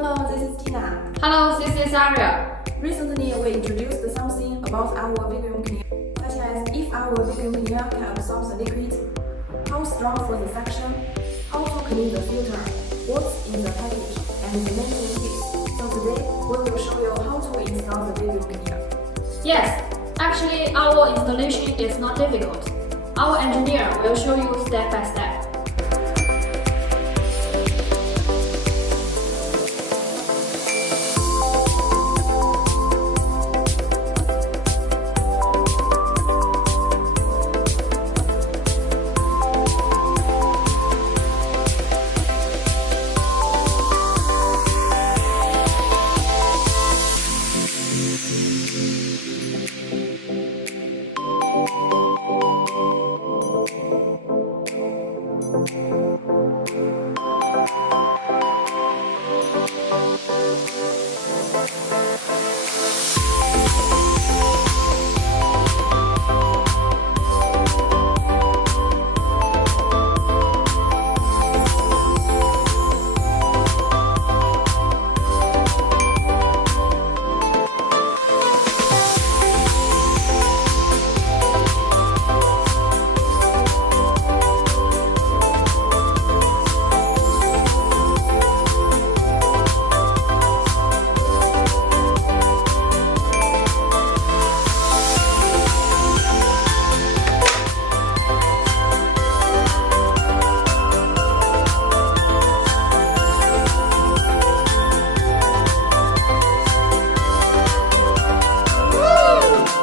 Hello, this is Tina. Hello, this is Aria. Recently, we introduced something about our vacuum cleaner, such as if our vacuum cleaner can absorb the liquid, how strong for the suction, how to clean the filter, what's in the package, and the many tips. So today, we will show you how to install the vacuum cleaner. Yes, actually our installation is not difficult. Our engineer will show you step by step.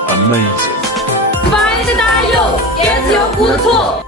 Amazing. Find the dial, get your good tool.